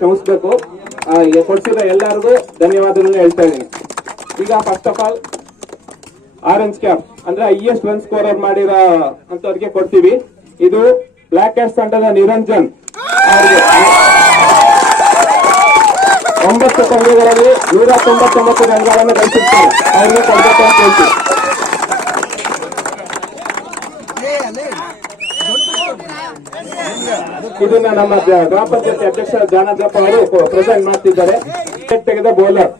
ಕ್ಷಮಿಸಬೇಕು. ಕೊಡ್ಸಿರೋ ಎಲ್ಲರಿಗೂ ಧನ್ಯವಾದಗಳನ್ನ ಹೇಳ್ತಾ ಇದ್ದೀನಿ. ಈಗ first of all orange cap ಅಂದ್ರೆ ಹೈಯೆಸ್ಟ್ ರನ್ ಸ್ಕೋರರ್ ಮಾಡಿರೋ ಅಂತವ್ರಿಗೆ ಕೊಡ್ತೀವಿ. ಇದು ಬ್ಲಾಕ್ ಕ್ಯಾಟ್ಸ್ ತಂಡದ ನಿರಂಜನ್ ಅವರಿಗೆ 9 ಪಂದ್ಯಗಳಲ್ಲಿ 199 ರನ್ಗಳನ್ನು ಗಳಿಸಿರ್ತಾರೆ. ಅವ್ರಿಗೆ ಕೊಡ್ಬೇಕು ಅಂತ ಹೇಳ್ತೀವಿ. ಇದನ್ನ ನಮ್ಮ ಗ್ರಾಮ ಪಂಚಾಯತ್ ಅಧ್ಯಕ್ಷ ಜಾನಂದಪ್ಪ ಅವರು ಪ್ರೆಸೆಂಟ್ ಮಾಡ್ತಿದ್ದಾರೆ. ತೆಗೆದ ಬೌಲರ್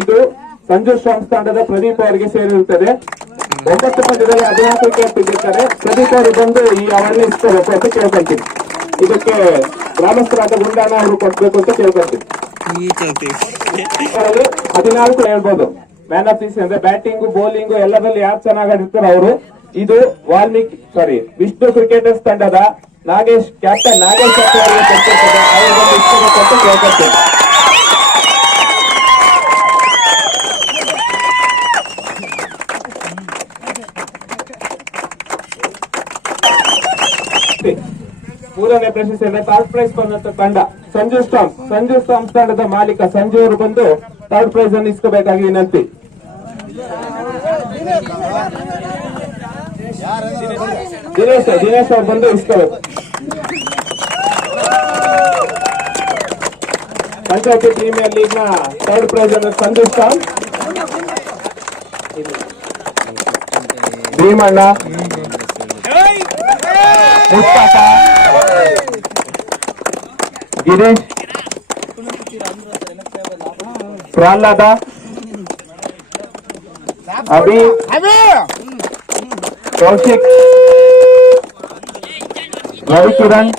ಇದು ಸಂಜು ಶ್ರಾಮ್ಸ್ ತಂಡದ ಪ್ರದೀಪ್ ಅವರಿಗೆ ಸೇರಿರುತ್ತದೆ. 9 ಪಂದ್ಯದಲ್ಲಿ 14 ವಿಕೆಟ್ ತೆಗೆದಿದ್ದಾರೆ. ಪ್ರದೀಪ್ ಅವರು ಬಂದು ಈ ಅವಾರ್ಡ್ ಇಸ್ಕೋಬೇಕು ಅಂತ ಕೇಳ್ಕೊಂತೀವಿ. ಇದಕ್ಕೆ ಗ್ರಾಮಸ್ಥರಾದ ಗುಂಡಣ್ಣ ಅವರು ಕೊಡ್ಬೇಕು ಅಂತ ಕೇಳ್ಕೊಂತೀವಿ. 14 ಹೇಳ್ಬೋದು. ಮ್ಯಾನ್ ಆಫ್ ದಿ ಸೀಸನ್ ಅಂದ್ರೆ ಬ್ಯಾಟಿಂಗು ಬೌಲಿಂಗು ಎಲ್ಲದಲ್ಲಿ ಯಾರು ಚೆನ್ನಾಗಿ ಆಡಿರ್ತಾರೆ ಅವರು. ಇದು ವಿಷ್ಣು ಕ್ರಿಕೆಟರ್ಸ್ ತಂಡದ ನಾಗೇಶ್ ಕ್ಯಾಪ್ಟನ್ ನಾಗೇಶ್ ಅವರಿಗೆ ಕೊಟ್ಟಿರ್ತದೆ. ಅವರನ್ನು ಇಸ್ಕೋಬೇಕು ಅಂತ ಕೇಳ್ಕೊಳ್ತೇನೆ. ಮೂರನೇ ಪ್ರಶಸ್ತಿ ಅಂದ್ರೆ ಥರ್ಡ್ ಪ್ರೈಸ್ ಬಂದಂತ ತಂಡ ಸಂಜು ಸ್ಟಾಮ್ಸ್ ತಂಡದ ಮಾಲೀಕ ಸಂಜು ಅವರು ಬಂದು ಥರ್ಡ್ ಪ್ರೈಸ್ ಅನ್ನು ಇಸ್ಕೋಬೇಕಾಗಿ ವಿನಂತಿ. ದಿನೇಶ್ ಅವರು ಬಂದು ಇಸ್ಕೋಬೇಕು. ಪಂಚಾಯತಿ ಪ್ರೀಮಿಯರ್ ಲೀಗ್ ನ ಥರ್ಡ್ ಪ್ರೈಸ್ ಅನ್ನು ಸಂಜು ಸ್ಟಾಮ್ಸ್, ಭೀಮಣ್ಣ, ಮುಸ್ತಾಕ, ಗಿರೀಶ್, ಪ್ರಹ್ಲಾದ, ಅಭಿ, ಕೌಶಿಕ್, ರವಿಕಿರಣ್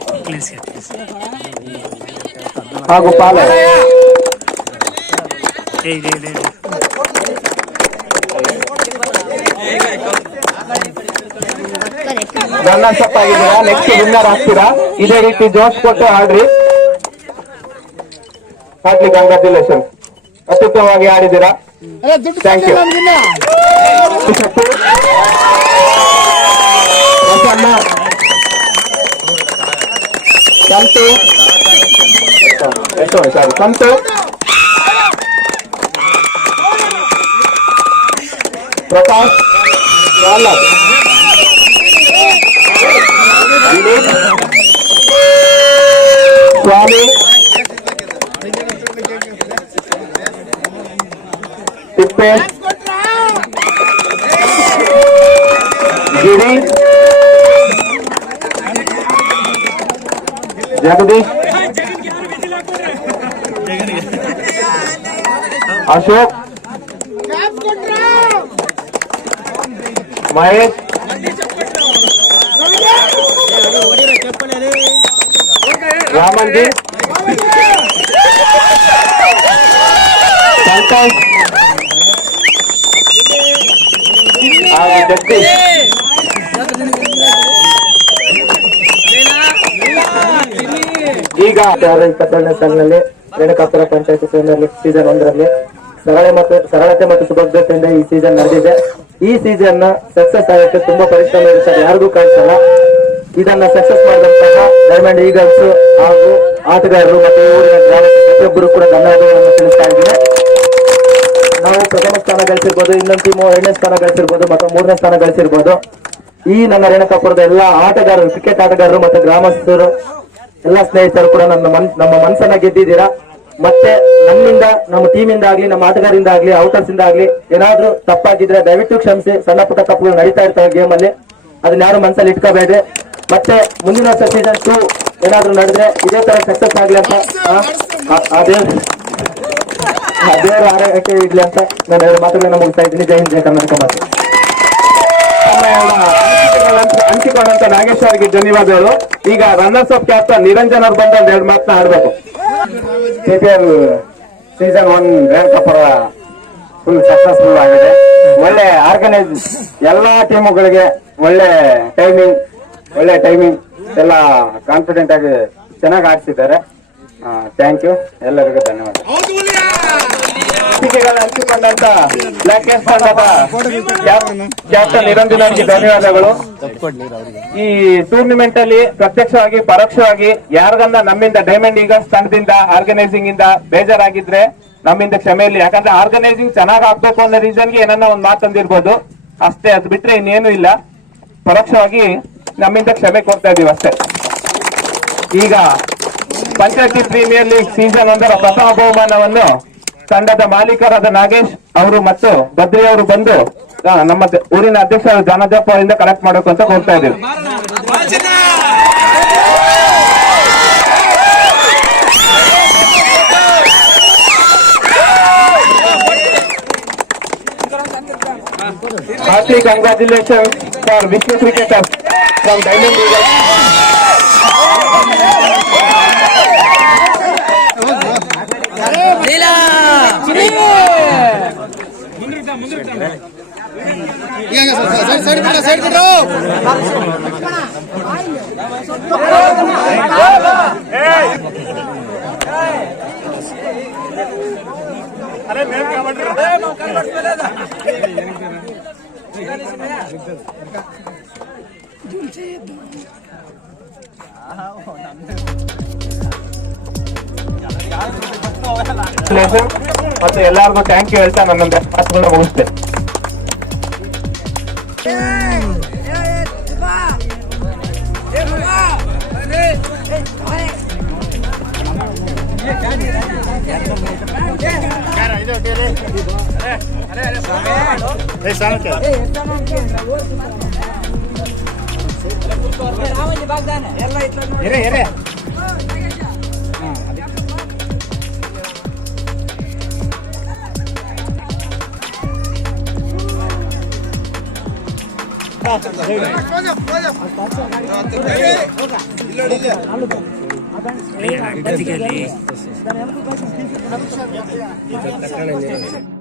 ಹಾಗೂ ಪಾಲ. ರನ್ನರ್ಸ್ ಅಪ್ ಆಗಿದ್ದೀರಾ, ನೆಕ್ಸ್ಟ್ ವಿನ್ನರ್ ಆಗ್ತೀರಾ. ಇದೇ ರೀತಿ ಜೋಶ್ ಕೊಟ್ಟು ಆಡ್ರಿ. ಹಾರ್ಟ್ಲಿ ಕಂಗ್ರಾಚುಲೇಷನ್, ಅತ್ಯುತ್ತಮವಾಗಿ ಆಡಿದ್ದೀರಾ. Thank you. ಪ್ರಸನ್ನ, ಸಂತು, ಪ್ರಕಾಶ್, ಪ್ರಹ್ಲಾದ್, ಜಗದೀಶ್, ಅಶೋಕ್, ಮಹೇಶ್, ರಾಮನ್ಜಿ, ಸಂತೋಷ್ ಹಾಗೂ ಜಗದೀಶ್. ಈಗ 2022ನೇ ಸಾಲಿನಲ್ಲಿ ರೇಣುಕಾಪುರ ಪಂಚಾಯತ್ ಸೀಸನ್ 1ರಲ್ಲಿ ಸರಳತೆ ಮತ್ತು ಸುಭದ್ರತೆಯಿಂದ ಈ ಸೀಸನ್ ನಡೆದಿದೆ. ಈ ಸೀಸನ್ ಸಕ್ಸಸ್ ಆಗಕ್ಕೆ ತುಂಬಾ ಪರಿಶ್ರಮ ಇರುತ್ತದೆ, ಯಾರಿಗೂ ಕಾಣಿಸಲ್ಲ. ಇದನ್ನ ಸಕ್ಸಸ್ ಮಾಡಿದಂತಹ ಡೈಮಂಡ್ ಈಗಲ್ಸ್ ಹಾಗೂ ಆಟಗಾರರು ಮತ್ತು ಊರಿನ ಗ್ರಾಮದ ಪ್ರತಿಯೊಬ್ಬರು ಕೂಡ ಧನ್ಯವಾದಗಳನ್ನು ತಿಳಿಸ್ತಾ ಇದ್ದೇನೆ. ನಾವು ಪ್ರಥಮ ಸ್ಥಾನ ಗಳಿಸಿರ್ಬೋದು, ಇನ್ನೊಂದು ಟೀಮು 2ನೇ ಸ್ಥಾನ ಗಳಿಸಿರ್ಬೋದು ಮತ್ತು 3ನೇ ಸ್ಥಾನ ಗಳಿಸಿರ್ಬೋದು. ಈ ನನ್ನ ರೇಣುಕಾಪುರದ ಎಲ್ಲಾ ಆಟಗಾರರು, ಕ್ರಿಕೆಟ್ ಆಟಗಾರರು ಮತ್ತು ಗ್ರಾಮಸ್ಥರು, ಎಲ್ಲಾ ಸ್ನೇಹಿತರು ಕೂಡ ನಮ್ಮ ಮನಸ್ಸನ್ನ ಗೆದ್ದಿದ್ದೀರಾ. ಮತ್ತೆ ನಮ್ಮಿಂದ, ನಮ್ಮ ಟೀಮಿಂದ ಆಗ್ಲಿ, ನಮ್ಮ ಆಟಗಾರರಿಂದ ಆಗ್ಲಿ, ಔಟರ್ಸ್ ಇಂದ ಆಗ್ಲಿ ಏನಾದ್ರೂ ತಪ್ಪಾಗಿದ್ರೆ ದಯವಿಟ್ಟು ಕ್ಷಮಿಸಿ. ಸಣ್ಣ ಪುಟ್ಟ ತಪ್ಪುಗಳು ನಡೀತಾ ಇರ್ತವೆ ಗೇಮ್ ಅಲ್ಲಿ, ಅದನ್ನ ಯಾರು ಮನಸ್ಸಲ್ಲಿ ಇಟ್ಕೋಬೇಡ್ರಿ. ಮತ್ತೆ ಮುಂದಿನ ವರ್ಷ ಸೀಸನ್ 2 ಏನಾದ್ರೂ ನಡೆದ್ರೆ ಇದೇ ತರ ಸಕ್ಸಸ್ ಆಗ್ಲಿ ಅಂತ ದೇವರ ಆರೋಗ್ಯಕ್ಕೆ ಇಡ್ಲಿ ಅಂತ ನಾನು 2 ಮಾತುಗಳನ್ನ ಮುಗಿಸ್ತಾ ಇದ್ದೀನಿ. ಜೈ ಹಿಂದ್, ಜೈ ಕರ್ನಾಟಕ. ಮಾತು ಹಂಚಿಕೊಂಡಂತ ನಾಗೇಶ್ ಅವರಿಗೆ ಧನ್ಯವಾದಗಳು. ಈಗ ರನ್ನರ್ಸ್ ಆಫ್ ಕ್ಯಾಪ್ಟನ್ ನಿರಂಜನ್ ಅವ್ರು ಬಂದು 2 ಮಾತನ್ನ ಆಡ್ಬೇಕು. KPL season 1 Renukapura full successful ಆಗಿದೆ. ಒಳ್ಳೆ ಆರ್ಗನೈಸ್, ಎಲ್ಲಾ ಟೀಮುಗಳಿಗೆ ಒಳ್ಳೆ ಟೈಮಿಂಗ್ ಎಲ್ಲ ಕಾನ್ಫಿಡೆಂಟ್ ಆಗಿ ಚೆನ್ನಾಗಿ ಆಡಿಸಿದ್ದಾರೆ. ಥ್ಯಾಂಕ್ ಯು, ಎಲ್ಲರಿಗೂ ಧನ್ಯವಾದ. ಹಂಚಿಕೊಂಡಂತ ಬ್ಲಾಕ್ ಕ್ಯಾಪ್ ತಂಡದ ಕ್ಯಾಪ್ಟನ್ ನಿರಂಜನ್ ಅವರಿಗೆ ಧನ್ಯವಾದಗಳು. ಈ ಟೂರ್ನಿಮೆಂಟ್ ಅಲ್ಲಿ ಪ್ರತ್ಯಕ್ಷವಾಗಿ ಪರೋಕ್ಷವಾಗಿ ಯಾರಿಗನ್ನ ನಮ್ಮಿಂದ ಡೈಮಂಡ್ ಈಗಲ್ಸ್ ತಂಡದಿಂದ ಆರ್ಗನೈಸಿಂಗ್ ಇಂದ ಬೇಜಾರಾಗಿದ್ರೆ ನಮ್ಮಿಂದ ಕ್ಷಮೆ ಇರಲಿ. ಯಾಕಂದ್ರೆ ಆರ್ಗನೈಸಿಂಗ್ ಚೆನ್ನಾಗಿ ಆಗ್ಬೇಕು ಅನ್ನೋ ರೀಸನ್ಗೆ ಏನನ್ನ ಒಂದ್ ಮಾತಂದಿರ್ಬೋದು ಅಷ್ಟೇ, ಅದು ಬಿಟ್ರೆ ಇನ್ನೇನು ಇಲ್ಲ. ಪರೋಕ್ಷವಾಗಿ ನಮ್ಮಿಂದ ಕ್ಷಮೆ ಕೊಡ್ತಾ ಇದೀವಿ ಅಷ್ಟೇ. ಈಗ ಪಂಚಾಯತಿ ಪ್ರೀಮಿಯರ್ ಲೀಗ್ ಸೀಸನ್ 1ರ ಪ್ರಥಮ ಬಹುಮಾನವನ್ನು ತಂಡದ ಮಾಲೀಕರಾದ ನಾಗೇಶ್ ಅವರು ಮತ್ತು ಬದ್ರಿ ಅವರು ಬಂದು ನಮ್ಮ ಊರಿನ ಅಧ್ಯಕ್ಷ ಜಾನದಪ್ಪ ಅವರಿಂದ ಕಲೆಕ್ಟ್ ಮಾಡಬೇಕು ಅಂತ ಹೋಗ್ತಾ ಇದ್ದೀವಿ. Hearty congratulations for Vishnu cricketers from Diamond Eagles. ಮತ್ತೆ ಎಲ್ಲರಿಗೂ ಥ್ಯಾಂಕ್ ಯು ಹೇಳ್ತಾ ನನ್ನ ಮಾತುಗಳನ್ನ ಮುಗಿಸ್ತೇನೆ. ಇಲ್ಲ